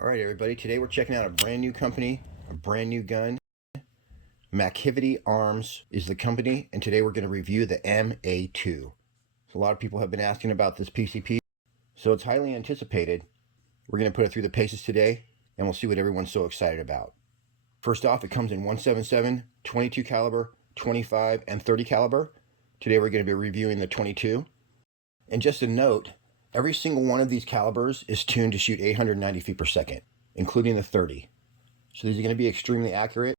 Alright everybody, today we're checking out a brand new company, a brand new gun. Macavity Arms is the company, and today we're going to review the MA2. So a lot of people have been asking about this PCP, so it's highly anticipated. We're going to put it through the paces today, and we'll see what everyone's so excited about. First off, it comes in 177, 22 caliber, 25, and 30 caliber. Today we're going to be reviewing the 22. And just a note, every single one of these calibers is tuned to shoot 890 feet per second, including the 30. So these are going to be extremely accurate.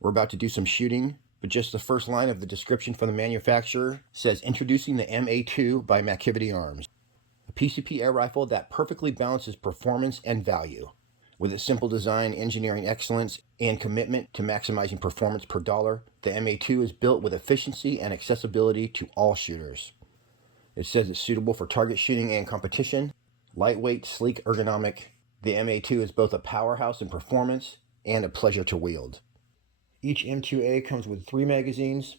We're about to do some shooting, but just the first line of the description from the manufacturer says, introducing the MA2 by Macavity Arms, a PCP air rifle that perfectly balances performance and value. With its simple design, engineering excellence, and commitment to maximizing performance per dollar, the MA2 is built with efficiency and accessibility to all shooters. It says it's suitable for target shooting and competition. Lightweight, sleek, ergonomic, the MA2 is both a powerhouse in performance and a pleasure to wield. Each M2A comes with 3 magazines,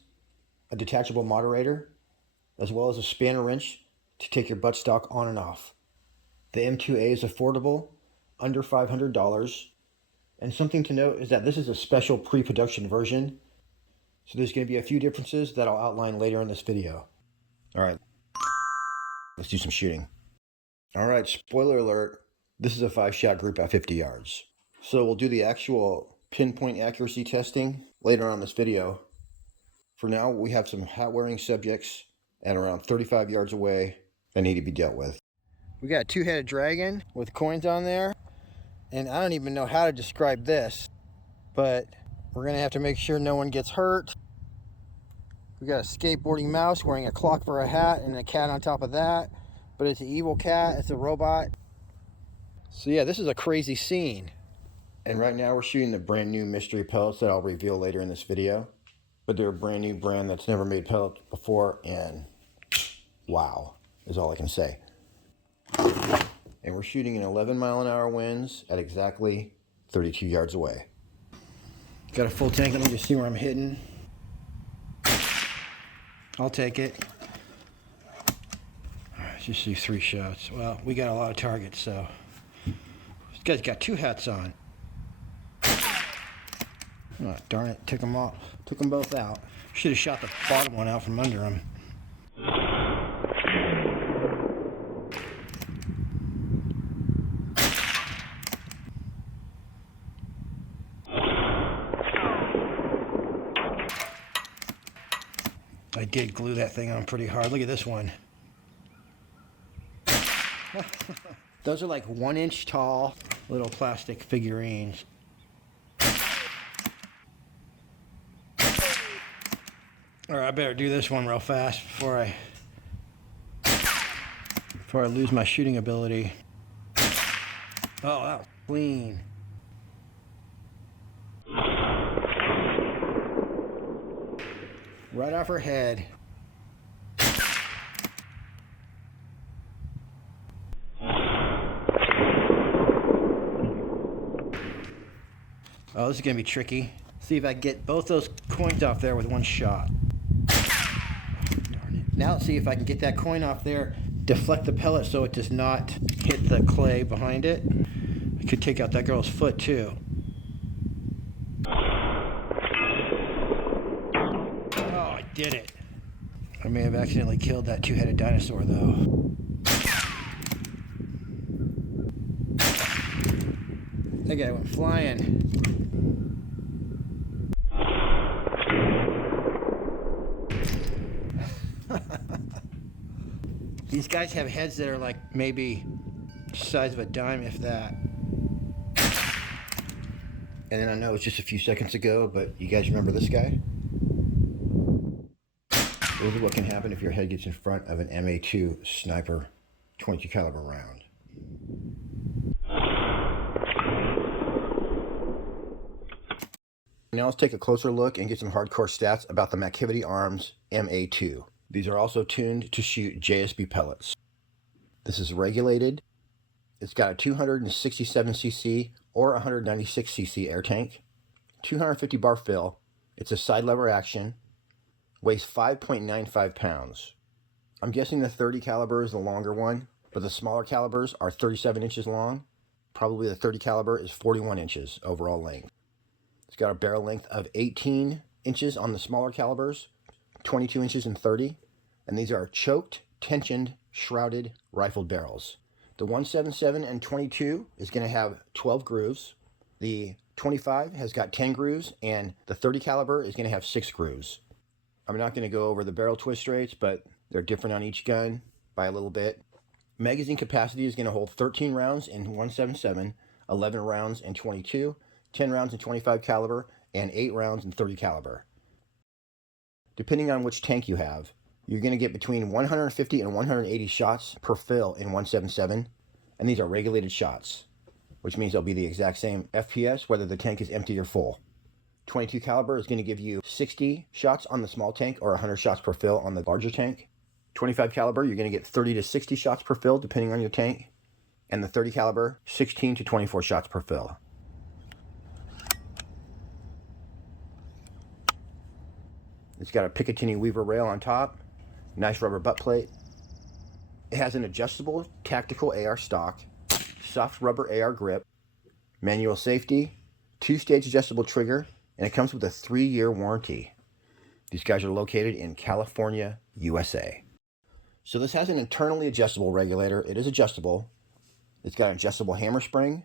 a detachable moderator, as well as a spanner wrench to take your buttstock on and off. The M2A is affordable, under $500, and something to note is that this is a special pre-production version, so there's going to be a few differences that I'll outline later in this video. Alright, let's do some shooting. Alright, spoiler alert, this is a 5-shot group at 50 yards. So we'll do the actual pinpoint accuracy testing later on in this video. For now, we have some hat-wearing subjects at around 35 yards away that need to be dealt with. We got a 2-headed dragon with coins on there, and I don't even know how to describe this, but we're going to have to make sure no one gets hurt. We got a skateboarding mouse wearing a clock for a hat and a cat on top of that, but it's an evil cat, it's a robot. So yeah, this is a crazy scene. And right now we're shooting the brand new mystery pellets that I'll reveal later in this video. But they're a brand new brand that's never made pellets before, and wow, is all I can say. And we're shooting in 11-mile-an-hour winds at exactly 32 yards away. Got a full tank, let me just see where I'm hitting. I'll take it. Let's just do 3 shots. Well, we got a lot of targets, so. This guy's got 2 hats on. Oh, darn it, took them off. Took them both out. Should have shot the bottom one out from under him. I did glue that thing on pretty hard. Look at this one. Those are like 1-inch tall little plastic figurines. Alright, I better do this one real fast before I lose my shooting ability. Oh, that was clean. Right off her head. Oh, this is going to be tricky. See if I can get both those coins off there with one shot. Darn it. Now let's see if I can get that coin off there, deflect the pellet so it does not hit the clay behind it. I could take out that girl's foot too. Oh, I did it. I may have accidentally killed that 2-headed dinosaur though. That guy went flying. These guys have heads that are like maybe the size of a dime, if that. And then I know it's just a few seconds ago, but you guys remember this guy? This is what can happen if your head gets in front of an MA2 sniper 22 caliber round. Now let's take a closer look and get some hardcore stats about the Macavity Arms MA2. These are also tuned to shoot JSB pellets. This is regulated. It's got a 267cc or 196cc air tank, 250 bar fill. It's a side lever action, weighs 5.95 pounds. I'm guessing the 30 caliber is the longer one, but the smaller calibers are 37 inches long. Probably the 30 caliber is 41 inches overall length. It's got a barrel length of 18 inches on the smaller calibers, 22 inches and 30, and these are choked, tensioned, shrouded, rifled barrels. The 177 and 22 is going to have 12 grooves. The 25 has got 10 grooves, and the 30 caliber is going to have 6 grooves. I'm not going to go over the barrel twist rates, but they're different on each gun by a little bit. Magazine capacity is going to hold 13 rounds in 177, 11 rounds in 22, 10 rounds in 25 caliber, and 8 rounds in 30 caliber. Depending on which tank you have, you're going to get between 150 and 180 shots per fill in 177, and these are regulated shots, which means they'll be the exact same FPS whether the tank is empty or full. 22 caliber is going to give you 60 shots on the small tank or 100 shots per fill on the larger tank. 25 caliber, you're going to get 30 to 60 shots per fill depending on your tank, and the 30 caliber, 16 to 24 shots per fill. It's got a Picatinny Weaver rail on top, nice rubber butt plate. It has an adjustable tactical AR stock, soft rubber AR grip, manual safety, 2-stage adjustable trigger, and it comes with a 3-year warranty. These guys are located in California, USA. So this has an internally adjustable regulator. It is adjustable. It's got an adjustable hammer spring,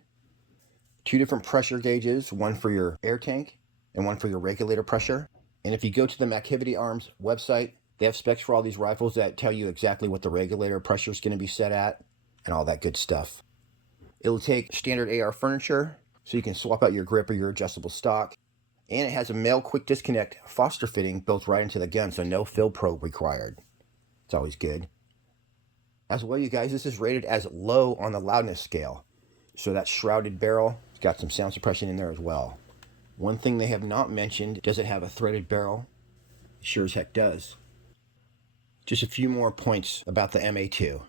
2 different pressure gauges, one for your air tank and one for your regulator pressure. And if you go to the Macavity Arms website, they have specs for all these rifles that tell you exactly what the regulator pressure is going to be set at and all that good stuff. It'll take standard AR furniture, so you can swap out your grip or your adjustable stock. And it has a male quick disconnect Foster fitting built right into the gun, so no fill probe required. It's always good. As well, you guys, this is rated as low on the loudness scale. So that shrouded barrel, it's got some sound suppression in there as well. One thing they have not mentioned, does it have a threaded barrel? It sure as heck does. Just a few more points about the MA2.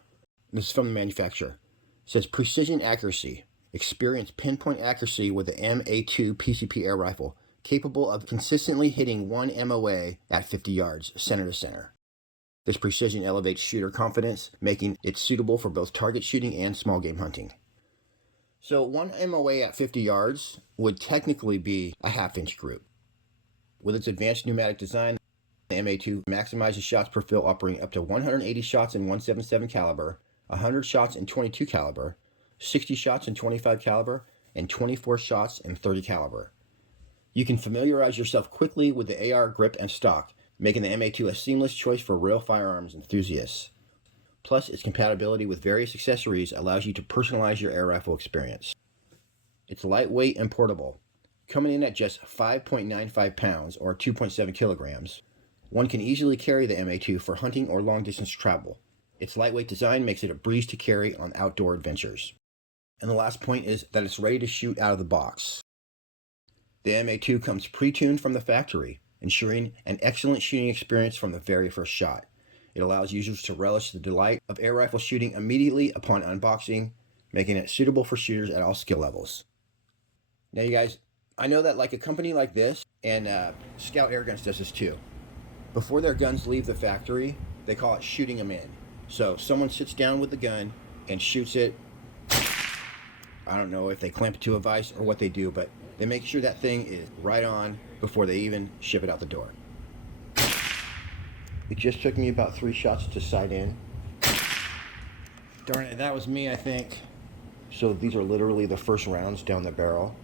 This is from the manufacturer. It says precision accuracy. Experience pinpoint accuracy with the MA2 PCP air rifle, capable of consistently hitting one MOA at 50 yards, center to center. This precision elevates shooter confidence, making it suitable for both target shooting and small game hunting. So one MOA at 50 yards would technically be a half-inch group. With its advanced pneumatic design, the MA2 maximizes shots per fill, operating up to 180 shots in 177 caliber, 100 shots in 22 caliber, 60 shots in 25 caliber, and 24 shots in 30 caliber. You can familiarize yourself quickly with the AR grip and stock, making the MA2 a seamless choice for real firearms enthusiasts. Plus, its compatibility with various accessories allows you to personalize your air rifle experience. It's lightweight and portable. Coming in at just 5.95 pounds or 2.7 kilograms, one can easily carry the MA2 for hunting or long-distance travel. Its lightweight design makes it a breeze to carry on outdoor adventures. And the last point is that it's ready to shoot out of the box. The MA2 comes pre-tuned from the factory, ensuring an excellent shooting experience from the very first shot. It allows users to relish the delight of air rifle shooting immediately upon unboxing, making it suitable for shooters at all skill levels. Now you guys, I know that like a company like this, and Scout Airguns does this too. Before their guns leave the factory, they call it shooting them in. So someone sits down with the gun and shoots it. I don't know if they clamp it to a vise or what they do, but they make sure that thing is right on before they even ship it out the door. It just took me about 3 shots to sight in. Darn it, that was me, I think. So these are literally the first rounds down the barrel.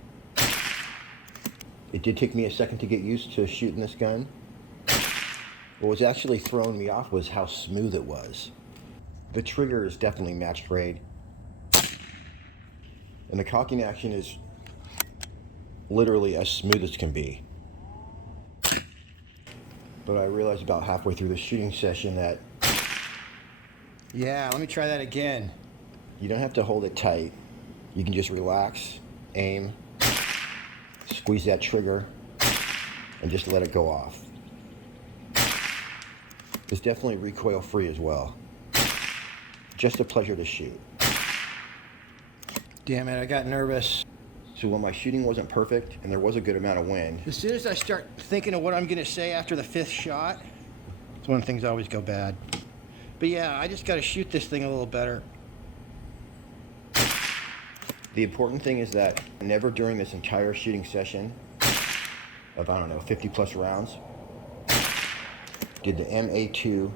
It did take me a second to get used to shooting this gun. What was actually throwing me off was how smooth it was. The trigger is definitely match grade. And the cocking action is literally as smooth as can be. But I realized about halfway through the shooting session that, yeah, let me try that again. You don't have to hold it tight. You can just relax, aim, squeeze that trigger, and just let it go off. It's definitely recoil free as well. Just a pleasure to shoot. Damn it, I got nervous. So while my shooting wasn't perfect and there was a good amount of wind, as soon as I start thinking of what I'm gonna say after the 5th shot, it's when things always go bad. But yeah, I just gotta shoot this thing a little better. The important thing is that never during this entire shooting session of, I don't know, 50 plus rounds, did the MA2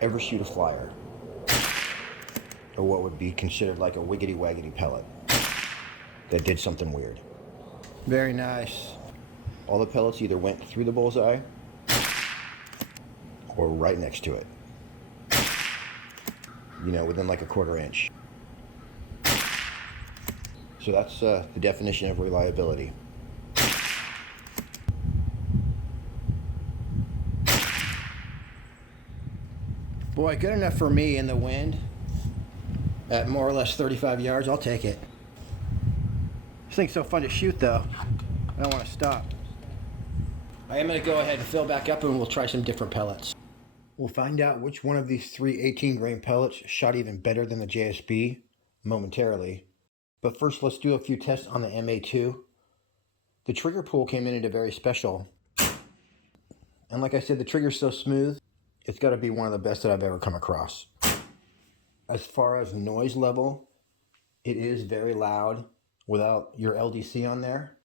ever shoot a flyer, or what would be considered like a wiggity waggity pellet that did something weird. Very nice. All the pellets either went through the bullseye or right next to it. You know, within like a quarter inch. So that's the definition of reliability. Boy, good enough for me in the wind at more or less 35 yards. I'll take it. This thing's so fun to shoot though. I don't want to stop. I am going to go ahead and fill back up and we'll try some different pellets. We'll find out which one of these three 18-grain pellets shot even better than the JSB momentarily. But first, let's do a few tests on the MA2. The trigger pull came in at a very special. And like I said, the trigger's so smooth, it's got to be one of the best that I've ever come across. As far as noise level, it is very loud without your LDC on there.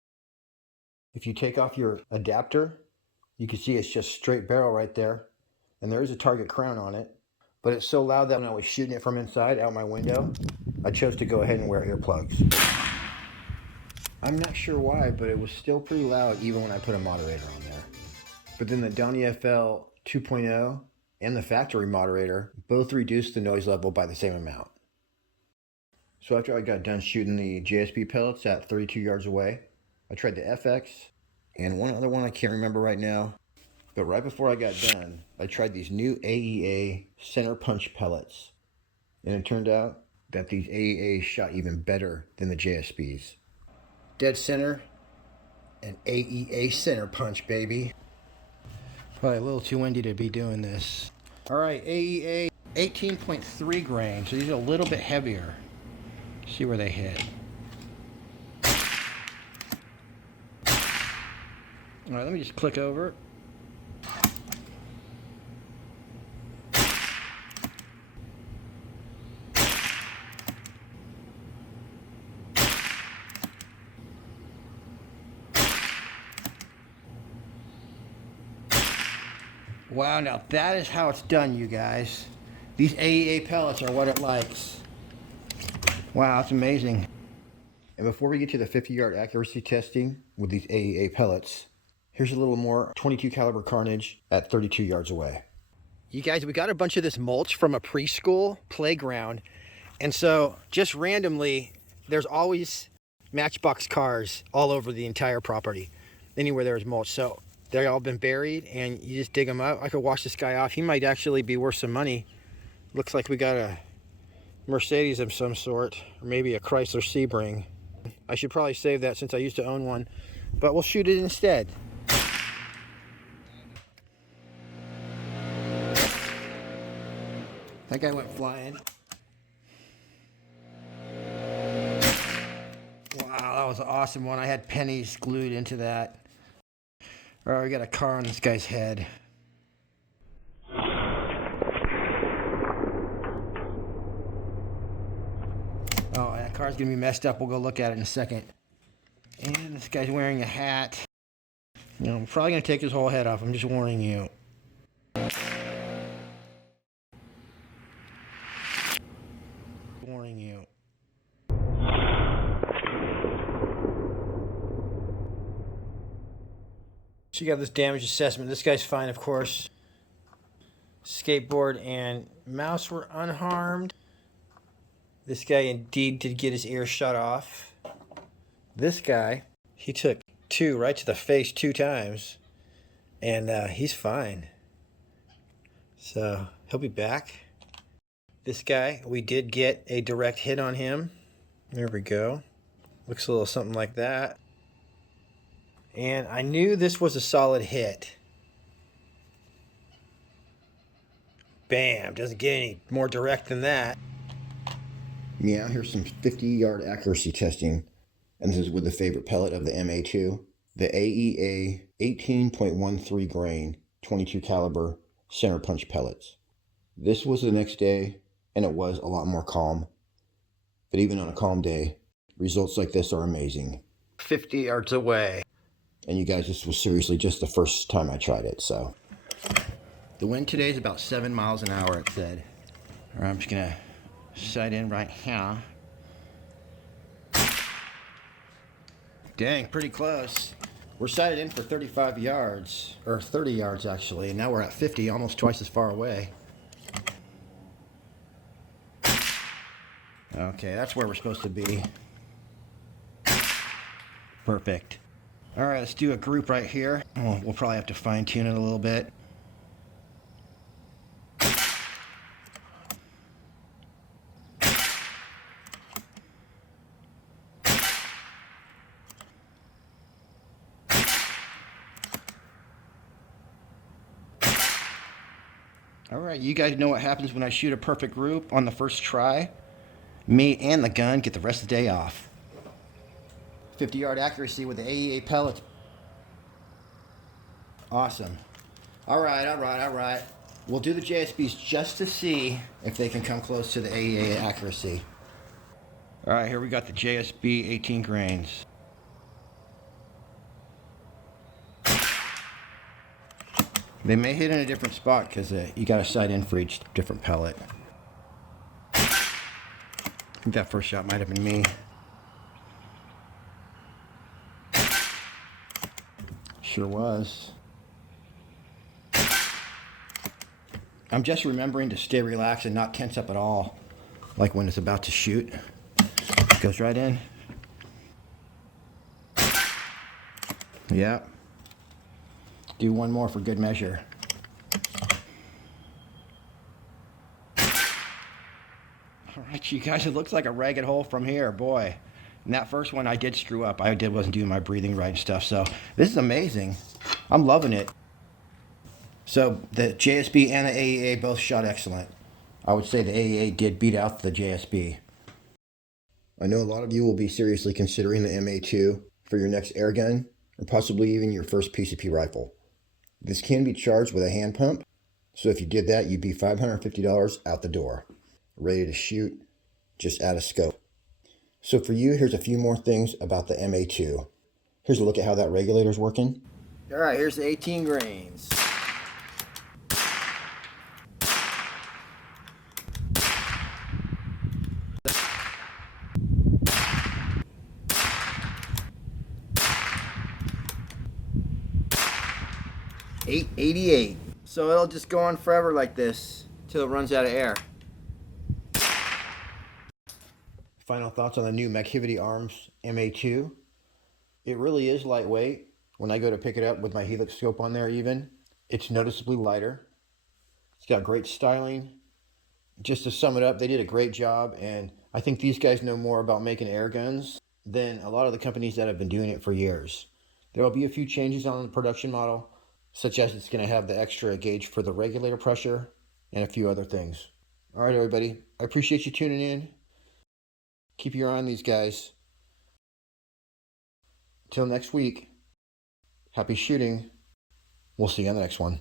If you take off your adapter, you can see it's just straight barrel right there. And there is a target crown on it. But it's so loud that when I was shooting it from inside out my window, I chose to go ahead and wear earplugs. I'm not sure why, but it was still pretty loud even when I put a moderator on there. But then the Donnie FL 2.0 and the factory moderator both reduced the noise level by the same amount. So after I got done shooting the JSB pellets at 32 yards away, I tried the FX and one other one I can't remember right now. But right before I got done, I tried these new AEA center punch pellets. And it turned out that these AEAs shot even better than the JSBs. Dead center and AEA center punch, baby. Probably a little too windy to be doing this. All right, AEA 18.3 grain, so these are a little bit heavier. See where they hit. All right, let me just click over. Wow, now that is how it's done, you guys. These AEA pellets are what it likes. Wow, that's amazing. And before we get to the 50-yard accuracy testing with these AEA pellets, here's a little more 22 caliber carnage at 32 yards away. You guys, we got a bunch of this mulch from a preschool playground. And so just randomly, there's always Matchbox cars all over the entire property, anywhere there's mulch. So they've all been buried and you just dig them up. I could wash this guy off. He might actually be worth some money. Looks like we got a Mercedes of some sort, or maybe a Chrysler Sebring. I should probably save that since I used to own one, but we'll shoot it instead. That guy went flying. Wow, that was an awesome one. I had pennies glued into that. All right, we got a car on this guy's head. Oh, that car's gonna be messed up. We'll go look at it in a second. And this guy's wearing a hat. You know, I'm probably gonna take his whole head off. I'm just warning you. Warning you. So you got this damage assessment. This guy's fine, of course. Skateboard and mouse were unharmed. This guy indeed did get his ear shut off. This guy, he took two right to the face 2 times. And he's fine. So he'll be back. This guy, we did get a direct hit on him. There we go. Looks a little something like that. And I knew this was a solid hit. Bam, doesn't get any more direct than that. Yeah, here's some 50-yard accuracy testing. And this is with the favorite pellet of the MA2. The AEA 18.13 grain, 22 caliber center punch pellets. This was the next day, and it was a lot more calm. But even on a calm day, results like this are amazing. 50 yards away. And you guys, this was seriously just the first time I tried it, so. The wind today is about 7 miles an hour, it said. All right, I'm just gonna sight in right here. Dang, pretty close. We're sighted in for 35 yards, or 30 yards actually, and now we're at 50, almost twice as far away. Okay, that's where we're supposed to be. Perfect. All right, let's do a group right here. We'll probably have to fine tune it a little bit. All right, you guys know what happens when I shoot a perfect group on the first try. Me and the gun get the rest of the day off. 50-yard accuracy with the AEA pellets. Awesome. All right. We'll do the JSBs just to see if they can come close to the AEA accuracy. All right, here we got the JSB 18 grains. They may hit in a different spot because you got to sight in for each different pellet. I think that first shot might have been me. Sure was. I'm just remembering to stay relaxed and not tense up at all, like when it's about to shoot. Goes right in. Yeah. Do one more for good measure. All right, you guys, it looks like a ragged hole from here, boy. And that first one I did screw up. Wasn't doing my breathing right and stuff, so this is amazing. I'm loving it. So the JSB and the AEA both shot excellent. I would say the AEA did beat out the JSB. I know a lot of you will be seriously considering the MA2 for your next air gun, or possibly even your first PCP rifle. This can be charged with a hand pump, so if you did that, you'd be $550 out the door. Ready to shoot, just add a scope. So for you, here's a few more things about the MA2. Here's a look at how that regulator's working. All right, here's the 18 grains. $888. So it'll just go on forever like this till it runs out of air. Final thoughts on the new Macavity Arms MA2. It really is lightweight. When I go to pick it up with my helix scope on there even, it's noticeably lighter. It's got great styling. Just to sum it up, they did a great job, and I think these guys know more about making air guns than a lot of the companies that have been doing it for years. There will be a few changes on the production model, such as it's going to have the extra gauge for the regulator pressure and a few other things. All right, everybody. I appreciate you tuning in. Keep your eye on these guys. Till next week, happy shooting. We'll see you on the next one.